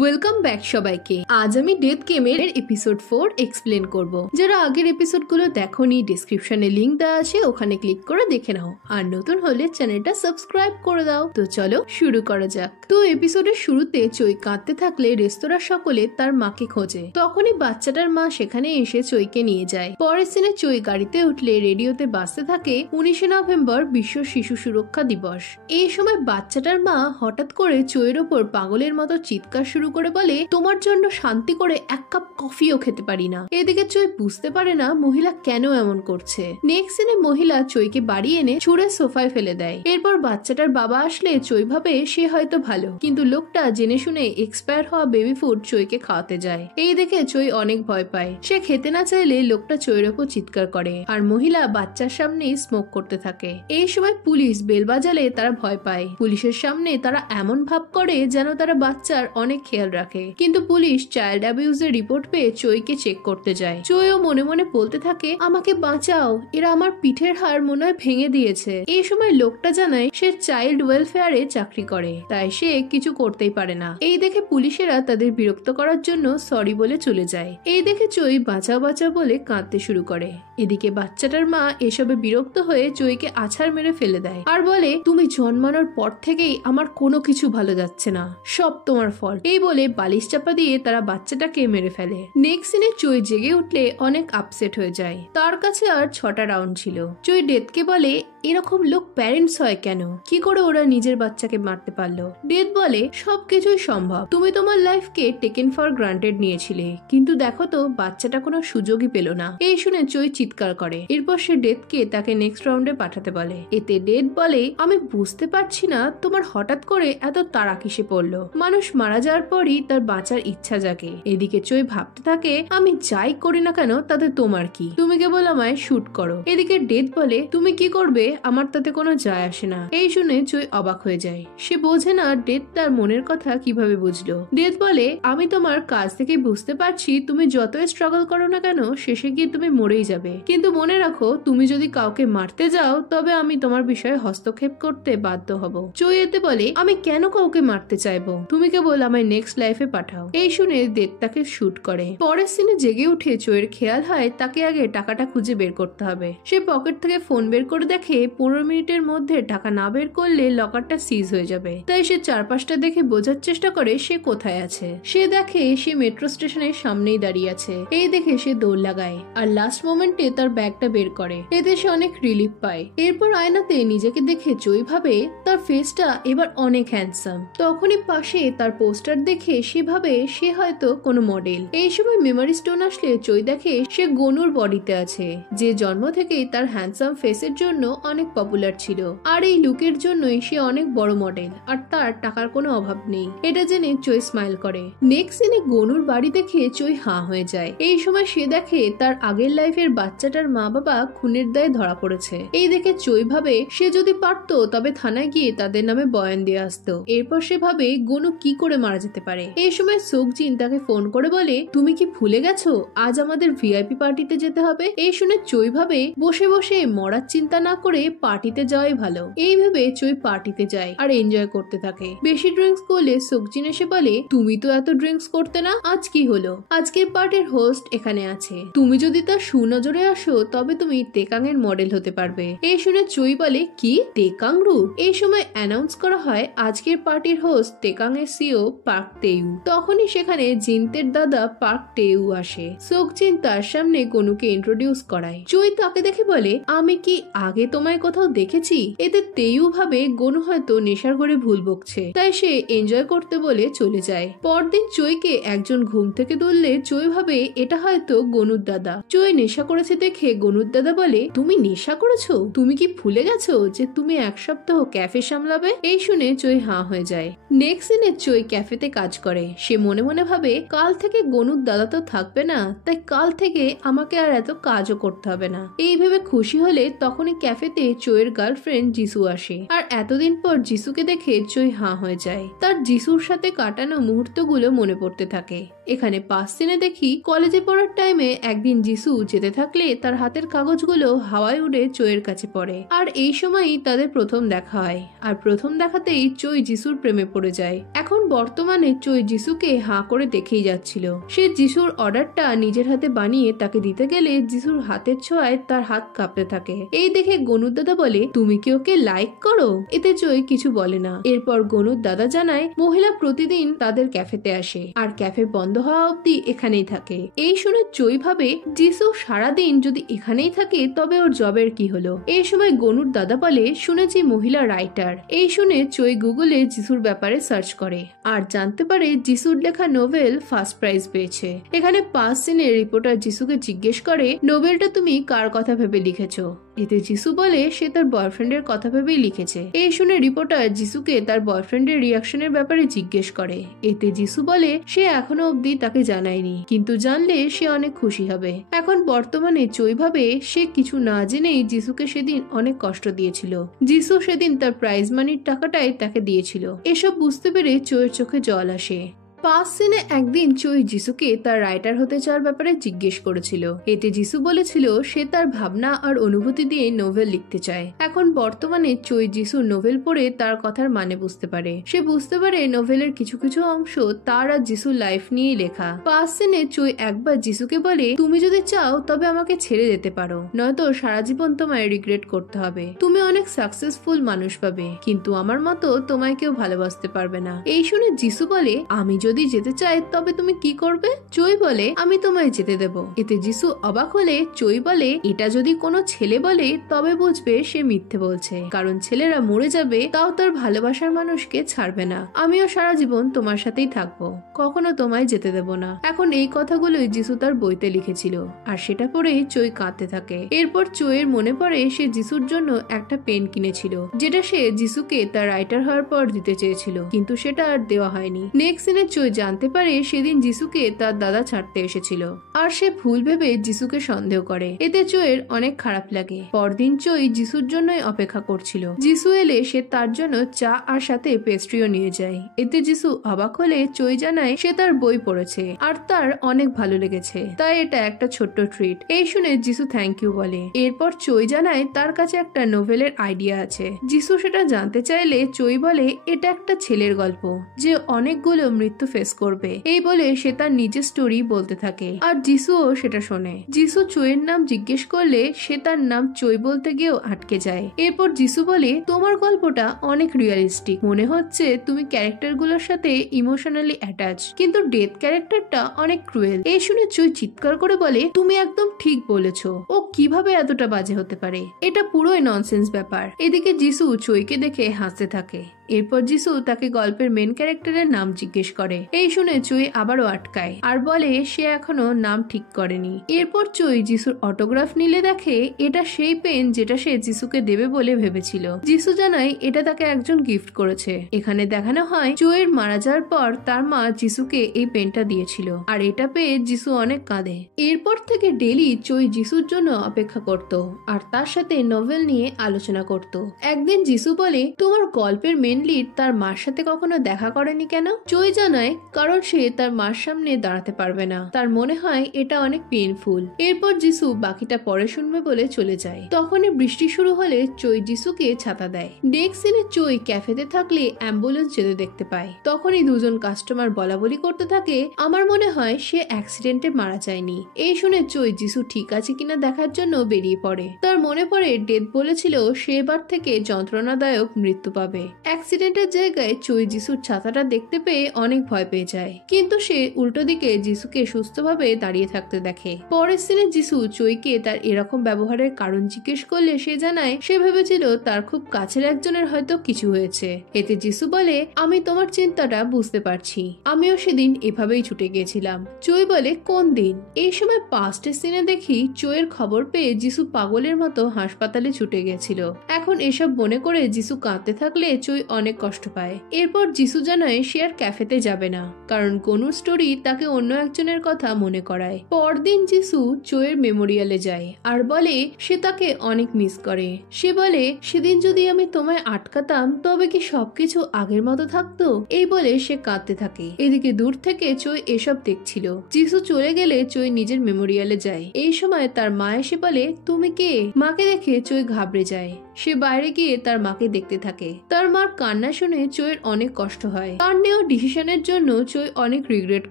Welcome back সবাইকে। আজ আমি ডেথ গেমের এপিসোড 4 এক্সপ্লেন করব। যারা আগের এপিসোডগুলো দেখোনি, ডেসক্রিপশনে লিংক দেওয়া আছে, ওখানে ক্লিক করে দেখে নাও। আর নতুন হলে চ্যানেলটা সাবস্ক্রাইব করে দাও। তো চলো শুরু করা যাক। তো এপিসোডের শুরুতে চই কাঁদতে থাকলে রেস্তোরাঁর সকলে তার মাকে খোঁজে। তখনই বাচ্চাটার মা সেখানে এসে চইকে নিয়ে যায়। পরের সিনে চই গাড়িতে উঠলে রেডিওতে বাজতে থাকে 19শে নভেম্বর বিশ্ব শিশু সুরক্ষা দিবস। এই সময় বাচ্চাটার মা হঠাৎ করে চইয়ের ওপর পাগলের মতো চিৎকার শুরু করে বলে, তোমার জন্য শান্তি করে এক কাপ কফিও খেতে পারি না। এদিকে চই বুঝতে পারে না মহিলা কেন এমন করছে। নেক্সট সিনে মহিলা চইকে বাড়ি এনে ছুঁড়ে সোফায় ফেলে দেয়। এরপর বাচ্চাটার বাবা আসলে চই ভাবে সে হয়তো ভালো, কিন্তু লোকটা জেনে শুনে এক্সপায়ার হওয়া বেবি ফুড চইকে খাওয়াতে যায়। এই দেখে চই অনেক ভয় পায়। সে খেতে না চাইলে লোকটা চইয়ের ওপর চিৎকার করে আর মহিলা বাচ্চার সামনেই স্মোক করতে থাকে। এই সময় পুলিশ বেল বাজালে তারা ভয় পায়। পুলিশের সামনে তারা এমন ভাব করে যেন তারা বাচ্চার অনেক খেয়াল রাখে, কিন্তু পুলিশ চাইল্ড অ্যাবিউজের রিপোর্ট পেয়ে চইকে চেক করতে যায়। চইও মনে মনে বলতে থাকে, আমাকে বাঁচাও, এরা আমার পিঠের হাড় মনে হয় ভেঙে দিয়েছে। এই সময় লোকটা জানায় সে চাইল্ড ওয়েলফেয়ারে চাকরি করে, তাই সে কিছু করতেই পারে না। এই দেখে পুলিশেরা তাদের বিরক্ত করার জন্য সরি বলে চলে যায়। এই দেখে চই বাঁচাও বাঁচাও বলে কাঁদতে শুরু করে। এদিকে বাচ্চাটার মা এসবে বিরক্ত হয়ে চইকে আছাড় মেরে ফেলে দেয় আর বলে, তুমি জন্মানোর পর থেকেই আমার কোনো কিছু ভালো যাচ্ছে না, সব তোমার ফল্ট। এই বলে বালিশ চাপা দিয়ে তারা বাচ্চাটাকে মেরে ফেলে। নেক্সট সিনে চই জেগে উঠলে অনেক আপসেট হয়ে যায়। তার কাছে আর 6টা রাউন্ড ছিল। চই ডেথকে বলে, এরকম লোক প্যারেন্টস হয় কেন? কি করে ওরা নিজের বাচ্চাকে মারতে পারলো? ডেথ বলে, সবকিছুই সম্ভব। তুমি তোমার লাইফকে টেকেন ফর গ্রান্টেড নিয়েছিলে, কিন্তু দেখো তো বাচ্চাটা কোনো সুযোগই পেল না। এই শুনে চই চিৎকার করে। এরপর সে ডেথকে তাকে নেক্সট রাউন্ডে পাঠাতে বলে। এতে ডেথ বলে, আমি বুঝতে পারছি না তোমার হঠাৎ করে এত তাড়া কিসে পড়লো। মানুষ মারা যাওয়ার পরই তার বাঁচার ইচ্ছা জাগে। এদিকে চই ভাবতে থাকে, আমি যাই করি না কেন তাতে তোমার কি, তুমি কেবল আমায় শুট করো। এদিকে ডেথ বলে, তুমি কি করবে আমার তাতে কোনো যায় আসে না। এই শুনে চই অবাক হয়ে যায়। সে বোঝে না ডেথ তার মনের কথা কিভাবে বুঝলো। ডেথ বলে, আমি তোমার কাজ থেকে বুঝতে পারছি তুমি যতই স্ট্রাগল করো না কেন শেষে গিয়ে তুমি মরেই যাবে, কিন্তু মনে রাখো তুমি যদি কাউকে মারতে যাও তবে আমি তোমার বিষয়ে হস্তক্ষেপ করতে বাধ্য হব। চই এতে বলে, আমি কেন কাউকে মারতে চাইবো, তুমি কেবল আমায় নেক্সট লাইফে পাঠাও। এই শুনে ডেথ তাকে শুট করে। পরের সিনে জেগে উঠে চইয়ের খেয়াল হয় তাকে আগে টাকাটা খুঁজে বের করতে হবে। সে পকেট থেকে ফোন বের করে দেখে 15 মিনিটের মধ্যে টাকা না বের করলে লকারটা সিজ হয়ে যাবে। তাই সে চারপাশটা দেখে বোঝার চেষ্টা করে সে কোথায় আছে। সে দেখে সে মেট্রো স্টেশনের সামনেই দাঁড়িয়ে আছে। এই দেখে সে দৌড় লাগায় আর লাস্ট মোমেন্টে তার ব্যাগটা বের করে। এতে সে অনেক রিলিফ পায়। এরপর আয়নাতে নিজেকে দেখে চই ভাবে তার ফেসটা এবার অনেক হ্যান্ডসাম। তখনই পাশে তার পোস্টার দেখে সে ভাবে সে হয়তো কোনো মডেল। এই সময় মেমোরি স্টোন আসলে চই দেখে সে গনুর বডিতে আছে, যে জন্ম থেকেই তার হ্যান্ডসাম ফেসের জন্য অনেক পপুলার ছিল। আর এই লুকের জন্যই সে অনেক বড় মডেল আর তার টাকার কোনো অভাব নেই। এটা জেনে চই স্মাইল করে। নেক্সট সিনে গনুর বাড়ি দেখে চই হাঁ হয়ে যায়। এই সময় সে দেখে তার আগের লাইফের বাচ্চাটার মা বাবা খুনের দায়ে ধরা পড়েছে। এই দেখে চই ভাবে সে যদি পারতো তবে থানায় গিয়ে তাদের নামে বয়ান দিয়ে আসতো। এরপর সে ভাবে গনু কি করে মারা যেতে পারে। এই সময় সোকজিন তাকে ফোন করে বলে, তুমি কি ভুলে গেছো আজ আমাদের ভিআইপি পার্টিতে যেতে হবে। এই শুনে চই ভাবে বসে বসে মরার চিন্তা না করে পার্টিতে যাওয়াই ভালো। এই ভেবে চই পার্টিতে যায় আর এনজয় করতে থাকে। বেশি ড্রিঙ্কস করলে সোকজিন এসে বলে, তুমি তো এত ড্রিঙ্কস করতে না, আজ কি হলো? আজকের পার্টির হোস্ট এখানে আছে, তুমি যদি তার সুনজরে আসো তবে তুমি তেকাং এর মডেল হতে পারবে। এই শুনে চই বলে, কি তেকাং রু? এই সময় অ্যানাউন্স করা হয় আজকের পার্টির হোস্ট তেকাং এর সিও পার্ক তেউ। তখনই সেখানে জিনতের দাদা পার্ক তেউ আসে। সোকজিন তার সামনে গনুকে ইন্ট্রোডিউস করায়। চই তাকে দেখে বলে, আমি কি আগে তোমায় কোথাও দেখেছি? এতে তেউ ভাবে গনু হয়তো নেশার ঘরে ভুল বকছে, তাই সে এনজয় করতে বলে চলে যায়। পরদিন চইকে একজন ঘুম থেকে তুললে চই ভাবে এটা হয়তো গনুর দাদা। চই নেশা করেছে দেখে গনুর দাদা বলে, তুমি নেশা করেছো? তুমি কি ভুলে গেছো যে তুমি এক সপ্তাহ ক্যাফে সামলাবে? এই শুনে চই হাঁ হয়ে যায়। নেক্সট দিনে চই ক্যাফেতে কাজ করে। সে মনে মনে ভাবে, কাল থেকে গনুর দাদা তো থাকবে না, তাই কাল থেকে আমাকে আর এত কাজও করতে হবে না। এই ভেবে খুশি হলে তখনই ক্যাফে বার্থডেতে চোয়ের গার্লফ্রেন্ড যিশু আসে, আর এতদিন পর যিশুকে দেখে চোই হাঁ হয়ে যায়। তার যিশুর সাথে কাটানো মুহূর্তগুলো মনে পড়তে থাকে। এখানে 5 সিনে দেখি কলেজে পড়ার টাইমে একদিন যিশু যেতে থাকলে তার হাতের কাগজগুলো হাওয়ায় উড়ে চোয়ের কাছে পড়ে, আর এই সময়ই তাদের প্রথম দেখা হয়। আর প্রথম দেখাতেই চোই যিশুর প্রেমে পড়ে যায়। এখন বর্তমানে চোই যিশুকে হাঁ করে দেখেই যাচ্ছিল। সে যিশুর অর্ডারটা নিজের হাতে বানিয়ে তাকে দিতে গেলে যিশুর হাতের ছোঁয়ায় তার হাত কাঁপতে থাকে। এই দেখে গনুর দাদা বলে, তুমি কি ওকে লাইক করো? এতে চোই কিছু বলে না। এরপর গনুর দাদা জানায় মহিলা প্রতিদিন তাদের ক্যাফেতে আসে, আর ক্যাফে বন্ধ হওয়া অব্দি এখানেই থাকে। এই শুনে চোই ভাবে যিশু সারাদিন যদি এখানেই থাকে তবে ওর জবের কি হলো। এই সময় গনুর দাদা বলে, শুনেছি মহিলা রাইটার। এই শুনে চোই গুগলে যিশুর ব্যাপারে সার্চ করে আর জানতে পারে যিশুর লেখা নোভেল ফার্স্ট প্রাইজ পেয়েছে। এখানে 5 সিনে রিপোর্টার যিশুকে জিজ্ঞেস করে, নোভেলটা তুমি কার কথা ভেবে লিখেছো? এতে যিশু বলে সে তার বয়ফ্রেন্ডের কথা ভেবেই লিখেছে। এই শুনে রিপোর্টার যিশুকে তার বয়ফ্রেন্ডের রিয়াকশনের ব্যাপারে জিজ্ঞেস করে। এতে যিশু বলে সে এখনো অব্দি তাকে জানায়নি, কিন্তু জানলে সে অনেক খুশি হবে। এখন বর্তমানে চোই ভাবে সে কিছু না জেনেই যিশুকে সেদিন অনেক কষ্ট দিয়েছিল। যিশু সেদিন তার প্রাইজ মানির টাকাটাই তাকে দিয়েছিল। এসব বুঝতে পেরে চোয়ের চোখে জল আসে। 5 সিনে একদিন চোই যিশুকে তার রাইটার হতে চাওয়ার ব্যাপারে জিজ্ঞেস করেছিল। এতে যিশু বলেছিল সে তার ভাবনা আর অনুভূতি দিয়ে নোভেল লিখতে চায়। এখন বর্তমানে চোই যিশুর নোভেল পড়ে তার কথার মানে বুঝতে পারে। সে বুঝতে পারে নোভেলের কিছু কিছু অংশ তার আর যিশুর লাইফ নিয়েই লেখা। 5 সিনে চোই একবার যিশুকে বলে, তুমি যদি চাও তবে আমাকে ছেড়ে যেতে পারো, নয়তো সারা জীবন তোমায় রিগ্রেট করতে হবে। তুমি অনেক সাকসেসফুল মানুষ পাবে, কিন্তু আমার মতো তোমায় কেউ ভালোবাসতে পারবে না। এই শুনে যিশু বলে, আমি যদি যেতে চাই তবে তুমি কি করবে? চোই বলে, আমি তোমায় যেতে দেব। এতে যিশু অবাক হলে চোই বলে, এটা যদি কোনো ছেলে বলে তবে বুঝবে সে মিথ্যে বলছে, কারণ ছেলেরা মরে যাবে তাও তার ভালোবাসার মানুষকে ছাড়বে না। আমিও সারা জীবন তোমার সাথেই থাকবো, কখনো তোমায় যেতে দেব না। এখন এই কথাগুলোই যিশু তার বইতে লিখেছিল, আর সেটা পড়েই চোই কাঁদতে থাকে। এরপর চোয়ের মনে পড়ে সে যিশুর জন্য একটা পেন কিনেছিল, যেটা সে যিশুকে তার রাইটার হওয়ার পর দিতে চেয়েছিল, কিন্তু সেটা আর দেওয়া হয়নি। নেক্সট সিনে চোই জানতে পারে সেদিন যিশুকে তার দাদা ছাড়তে এসেছিল, আর সে ভুল ভেবে যিশুকে সন্দেহ করে। এতে চোয়ের অনেক খারাপ লাগে। পরদিন চোই যিশুর জন্যই অপেক্ষা করছিল। যিশু এলে সে তার জন্য চা আর সাথে পেস্ট্রিও নিয়ে যায়। এতে যিশু অবাক হলে চোই জানায় সে তার বই পড়েছে আর তার অনেক ভালো লেগেছে, তাই এটা একটা ছোট্ট ট্রিট। এই শুনে যিশু থ্যাংক ইউ বলে। এরপর চোই জানায় তার কাছে একটা নোভেলের আইডিয়া আছে। যিশু সেটা জানতে চাইলে চোই বলে এটা একটা ছেলের গল্প যে অনেকগুলো মৃত্যু ফেস করবে। এই বলে সে তার নিজের স্টোরি বলতে থাকে, আর যিশুও সেটা শোনে। যিশু চোয়ের নাম জিজ্ঞেস করলে সে তার নাম চোই বলতে গিয়েও আটকে যায়। এরপর যিশু বলে, তোমার গল্পটা অনেক রিয়েলিস্টিক মনে হচ্ছে, তুমি ক্যারেক্টার গুলোর সাথে ইমোশনালি অ্যাটাচ, কিন্তু ডেথ ক্যারেক্টারটা অনেক ক্রুয়েল। এই শুনে চোই চিৎকার করে বলে, তুমি একদম ঠিক বলেছো, ও কিভাবে এতটা বাজে হতে পারে? এটা পুরোই ননসেন্স ব্যাপার। এদিকে যিশু চোইকে দেখে হাসতে থাকে। এরপর যিশু তাকে গল্পের মেন ক্যারেক্টারের নাম জিজ্ঞেস করে। এই শুনে চোই আবারও আটকায় আর বলে সে এখনো নাম ঠিক করেনি। এরপর চোই যিশুর অটোগ্রাফ নিলে দেখে এটা সেই পেন যেটা সে যিশুকে দেবে বলে ভেবেছিল। যিশু জানায় এটা তাকে একজন গিফট করেছে। এখানে দেখানো হয় চোয়ের মারা যাওয়ার পর তার মা যিশুকে এই পেনটা দিয়েছিল, আর এটা পেয়ে যিশু অনেক কাঁদে। এরপর থেকে ডেলি চোই যিশুর জন্য অপেক্ষা করত আর তার সাথে নোভেল নিয়ে আলোচনা করত। একদিন যিশু বলে, তোমার গল্পের মেন লিড তার মার সাথে কখনো দেখা করেনি কেন? চোই জানায় কারণ সে তার মার সামনে দাঁড়াতে পারবে না, তার মনে হয় এটা অনেক পেইনফুল। এরপর যিশু বাকিটা পরে শুনবে বলে চলে যায়। তখনই বৃষ্টি শুরু হলে চোই যিশুকে ছাতা দেয়। নেক্সট সিনে চোই ক্যাফেতে থাকলে অ্যাম্বুলেন্স যেতে দেখতে পায়। তখনই দুজন কাস্টমার বলাবলি করতে থাকে, আমার মনে হয় সে অ্যাক্সিডেন্টে মারা যায়নি। এই শুনে চোই যিশু ঠিক আছে কিনা দেখার জন্য বেরিয়ে পড়ে। তার মনে পড়ে ডেথ বলেছিল সে এবার থেকে যন্ত্রণাদায়ক মৃত্যু পাবে। অ্যাক্সিডেন্টের জায়গায় চোই যিশুর ছাতাটা দেখতে পেয়ে অনেক ভয় পেয়ে যায়, কিন্তু সে উল্টো দিকে যিশুকে সুস্থভাবে দাঁড়িয়ে থাকতে দেখে। পরের সিনে যিশু চোইকে তার এরকম ব্যবহারের কারণ জিজ্ঞেস করলে সে জানায় সে ভেবেছিল তার খুব কাছের একজনের হয়তো কিছু হয়েছে। এতে যিশু বলে, আমি তোমার চিন্তাটা বুঝতে পারছি, আমিও সেদিন এভাবেই ছুটে গিয়েছিলাম। চোই বলে, কোন দিন? এই সময় পাস্টের সিনে দেখি চোয়ের খবর পেয়ে যিশু পাগলের মতো হাসপাতালে ছুটে গেছিল। এখন এসব মনে করে যিশু কাঁদতে থাকলে চোই অনেক কষ্ট পায়। এরপর যিশু জানায় সে আর ক্যাফেতে যাবে না, কারণ গনুর স্টোরি তাকে অন্য একজনের কথা মনে করায়। পরদিন যিশু চোয়ের মেমোরিয়ালে যায় আর বলে সে তাকে অনেক মিস করে। সে বলে সেদিন যদি আমি তোমায় আটকাতাম তবে কি সবকিছু আগের মতো থাকতো। এই বলে সে কাঁদতে থাকে। এদিকে দূর থেকে চোয় এসব দেখছিল। যিশু চলে গেলে চোয় নিজের মেমোরিয়ালে যায়। এই সময় তার মা এসে বলে তুমি কে। মাকে দেখে চোয় ঘাবড়ে যায়। সে বাইরে গিয়ে তার মাকে দেখতে থাকে। তার মার কান্না শুনে চোয়ের অনেক কষ্ট হয়। তার নেওয়া ডিসিশনের জন্য চোয় অনেক রিগ্রেট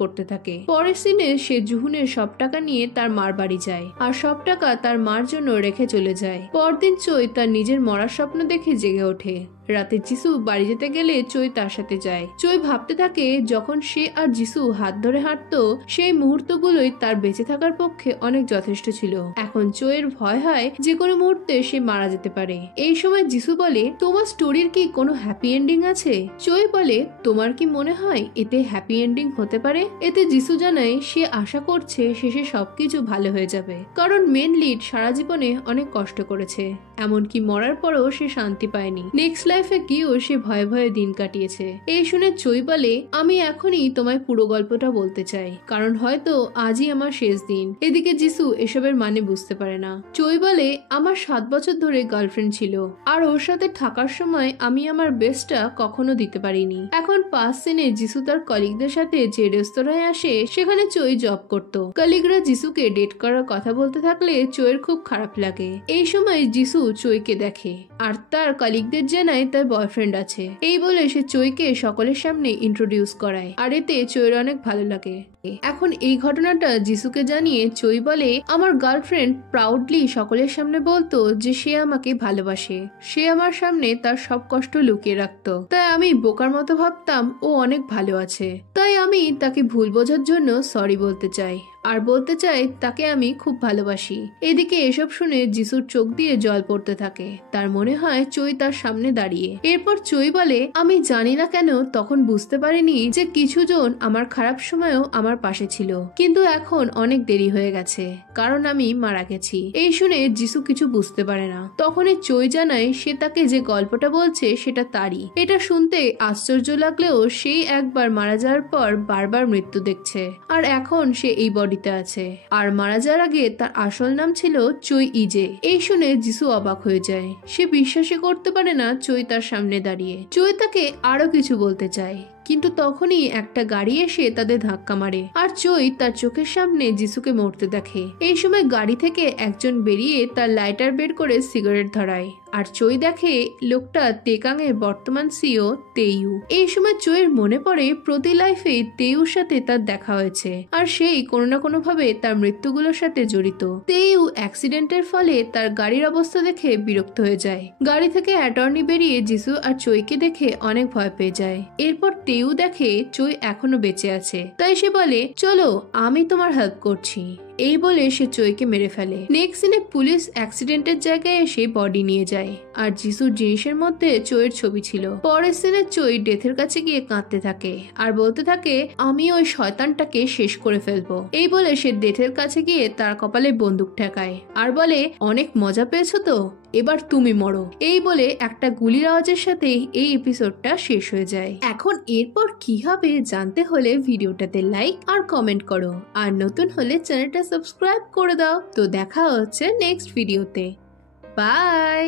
করতে থাকে। পরের সিনে সে জুহুনের সব টাকা নিয়ে তার মার বাড়ি যায় আর সব টাকা তার মার জন্য রেখে চলে যায়। পরদিন চোয় তার নিজের মরার স্বপ্ন দেখে জেগে ওঠে। রাতে যিশু বাড়ি যেতে গেলে চোয় তার সাথে যায়। চোয় ভাবতে থাকে যখন সে আর যিশু হাত ধরে হাঁটতো সেই মুহূর্তগুলোই তার বেঁচে থাকার পক্ষে অনেক যথেষ্ট ছিল। এখন চোয়ের ভয় হয় যে কোনো মুহূর্তে সে মারা যেতে পারে। এই সময় যিশু বলে তোমার স্টোরির কি কোনো হ্যাপি এন্ডিং আছে। চোয় বলে তোমার কি মনে হয় এতে হ্যাপি এন্ডিং হতে পারে। এতে যিশু জানায় সে আশা করছে শেষে সবকিছু ভালো হয়ে যাবে, কারণ মেন লিড সারা জীবনে অনেক কষ্ট করেছে, এমনকি মরার পরও সে শান্তি পায়নি। নেক্সট লাইফে গিয়েও সে ভয়ে ভয়ে দিন কাটিয়েছে। এই শুনে চোয় বলে আমি এখনই তোমায় পুরো গল্পটা বলতে চাই, কারণ হয়তো আজই আমার শেষ দিন। এদিকে যিশু এসবের মানে বুঝতে পারে না। চোয় বলে আমার 7 বছর ধরে গার্লফ্রেন্ড ছিল আর ওর সাথে থাকার সময় আমি আমার বেস্টটা কখনো দিতে পারিনি। এখন 5 সিনে যিশু তার কলিগদের সাথে যে রেস্তোরাঁয় আসে সেখানে চোয় জব করত। কলিগরা যিশুকে ডেট করার কথা বলতে থাকলে চোয়ের খুব খারাপ লাগে। এই সময় যিশু চোয়কে দেখে আর তার কলিগদের জানায় তার বয়ফ্রেন্ড আছে। এই বলে সে চোয়কে সকলের সামনে ইন্ট্রোডিউস করায় আর এতে চোয়ের অনেক ভালো লাগে। এখন এই ঘটনাটা যিশুকে জানিয়ে চোয় বলে আমার গার্লফ্রেন্ড প্রাউডলি সকলের সামনে বলতো যে সে আমাকে ভালোবাসে। সে আমার সামনে তার সব কষ্ট লুকিয়ে রাখতো, তাই আমি বোকার মতো ভাবতাম ও অনেক ভালো আছে। তাই আমি তাকে ভুল বোঝার জন্য সরি বলতে চাই আর বলতে চাই তাকে আমি খুব ভালোবাসি। এদিকে এসব শুনে যিশুর চোখ দিয়ে জল পড়তে থাকে। তার মনে হয় চোয় তার সামনে দাঁড়িয়ে। এরপর চোয় বলে আমি জানি না কেন তখন বুঝতে পারিনি যে কিছুজন আমার খারাপ সময়েও আমার পাশে ছিল, কিন্তু এখন অনেক দেরি হয়ে গেছে কারণ আমি মারা গেছি। এই শুনে যিশু কিছু বুঝতে পারে না। তখনই চোয় জানায় সে তাকে যে গল্পটা বলছে সেটা তারই। এটা শুনতে আশ্চর্য লাগলেও সেই একবার মারা যাওয়ার পর বারবার মৃত্যু দেখছে আর এখন সে এই বডিতে আছে। আর মারা যাওয়ার আগে তার আসল নাম ছিল চোয় ইজে। এই শুনে যিশু অবাক হয়ে যায়। সে বিশ্বাসই করতে পারে না চোয় তার সামনে দাঁড়িয়ে। চোয় তাকে আরো কিছু বলতে চায়, কিন্তু তখনই একটা গাড়ি এসে তাদের ধাক্কা মারে আর চোয় তার চোখের সামনে যিশুকে মরতে দেখে। এই সময় গাড়ি থেকে একজন বেরিয়ে তার লাইটার বের করে সিগারেট ধরায় আর চোয় দেখে লোকটা তেকাং এর বর্তমান সিও তেইউ। এই সময় চোয়ের মনে পড়ে প্রতি লাইফে তেইউর সাথে তার দেখা হয়েছে আর সেই কোনো না কোনো ভাবে তার মৃত্যুগুলোর সাথে জড়িত। তেইউ অ্যাক্সিডেন্টের ফলে তার গাড়ির অবস্থা দেখে বিরক্ত হয়ে যায়। গাড়ি থেকে অ্যাটর্নি বেরিয়ে যিশু আর চোয়কে দেখে অনেক ভয় পেয়ে যায়। এরপর তেইউ দেখে চোয় এখনো বেঁচে আছে, তাই সে বলে চলো আমি তোমার হেল্প করছি। এই বলে সে চোয়কে মেরে ফেলে। নেক্সট সিনে পুলিশ অ্যাক্সিডেন্টের জায়গায় এসে বডি নিয়ে যায় আর যিশুর জিনিসের মধ্যে চোয়ের ছবি ছিল। পরের সিনে চোয় ডেথের কাছে গিয়ে কাঁদতে থাকে আর বলতে থাকে আমি ওই শয়তানটাকে শেষ করে ফেলবো। এই বলে সে ডেথের কাছে গিয়ে তার কপালে বন্দুক ঠেকায় আর বলে অনেক মজা পেয়েছো তো, এবার তুমি মরো। এই বলে একটা গুলির আওয়াজের সাথে এই এপিসোডটা শেষ হয়ে যায়। এখন এরপর কি হবে জানতে হলে ভিডিওটাতে লাইক আর কমেন্ট করো আর নতুন হলে চ্যানেলটা সাবস্ক্রাইব করে দাও। তো দেখা হচ্ছে নেক্সট ভিডিওতে। বাই।